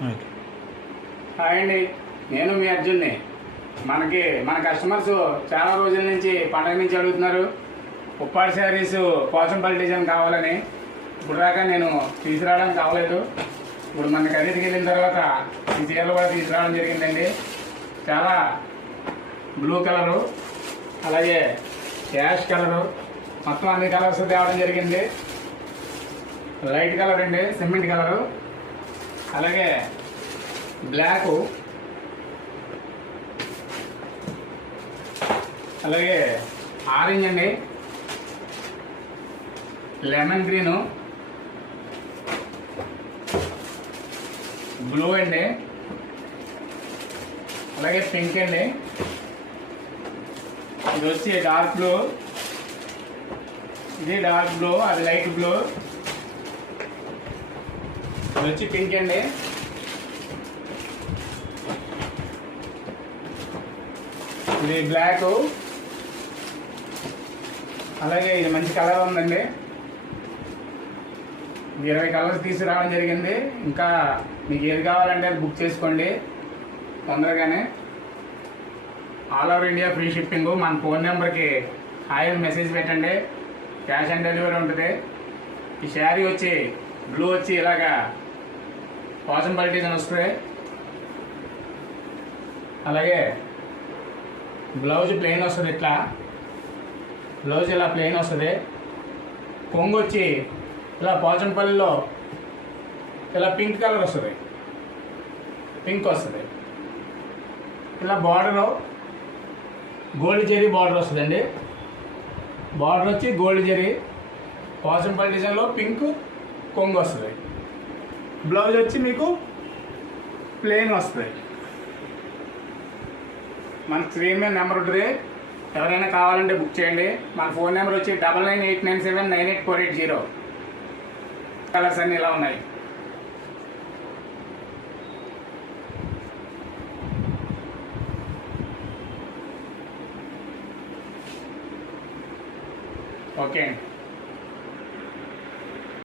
Hi అండి, నేను మీ అర్జున్ని. మన కస్టమర్స్ చాలా రోజుల నుంచి పండగ నుంచి అడుగుతున్నారు ఉప్పాడ శారీస్ పోచంపల్లి డిజైన్ కావాలని. ఇప్పుడు దాకా నేను తీసుకురావడానికి కావలేదు. ఇప్పుడు మన ఖరీదుకి వెళ్ళిన తర్వాత ఈ చీరలు కూడా తీసుకురావడం జరిగిందండి. చాలా బ్లూ కలరు, అలాగే యాష్ కలరు, మొత్తం అన్ని కలర్స్ తేవడం జరిగింది. లైట్ కలర్ అండి, సిమెంట్ కలరు, అలాగే బ్లాకు, అలాగే ఆరెంజ్ అండి, లెమన్ గ్రీను, బ్లూ అండి, అలాగే పింక్ అండి. ఇది వచ్చి డార్క్ బ్లూ, ఇది డార్క్ బ్లూ, అది లైట్ బ్లూ. ఇది వచ్చి పింక్ అండి. ఇది బ్లాక్, అలాగే ఇది మంచి కలర్ ఉందండి. 20 కలర్స్ తీసుకురావడం జరిగింది. ఇంకా మీకు ఏది కావాలంటే అది బుక్ చేసుకోండి తొందరగానే. All over India free shipping. మన ఫోన్ నెంబర్కి హాయ్ మెసేజ్ పెట్టండి, క్యాష్ ఆన్ డెలివరీ ఉంటుంది. ఈ శారీ వచ్చి బ్లూ వచ్చి ఇలాగా పోచంపల్లి డిజైన్ వస్తుంది. అలాగే బ్లౌజ్ ప్లెయిన్ వస్తుంది, ఇట్లా బ్లౌజ్ ఇలా ప్లెయిన్ వస్తుంది. కొంగు వచ్చి ఇలా పోచంపల్లిలో ఇలా పింక్ కలర్ వస్తుంది, పింక్ వస్తుంది. ఇలా బార్డరు గోల్డ్ జరీ బార్డర్ వస్తుందండి. బార్డర్ వచ్చి గోల్డ్ జరీ, పోచంపల్లి డిజైన్లో పింక్ కొంగు వస్తుంది. బ్లౌజ్ వచ్చి మీకు ప్లెయిన్ వస్తుంది. మన స్క్రీన్ మీద నెంబర్ ఉంటుంది, ఎవరైనా కావాలంటే బుక్ చేయండి. మన ఫోన్ నెంబర్ వచ్చి 9989799480. కలర్స్ అన్నీ ఇలా ఉన్నాయి. ఓకే అండి.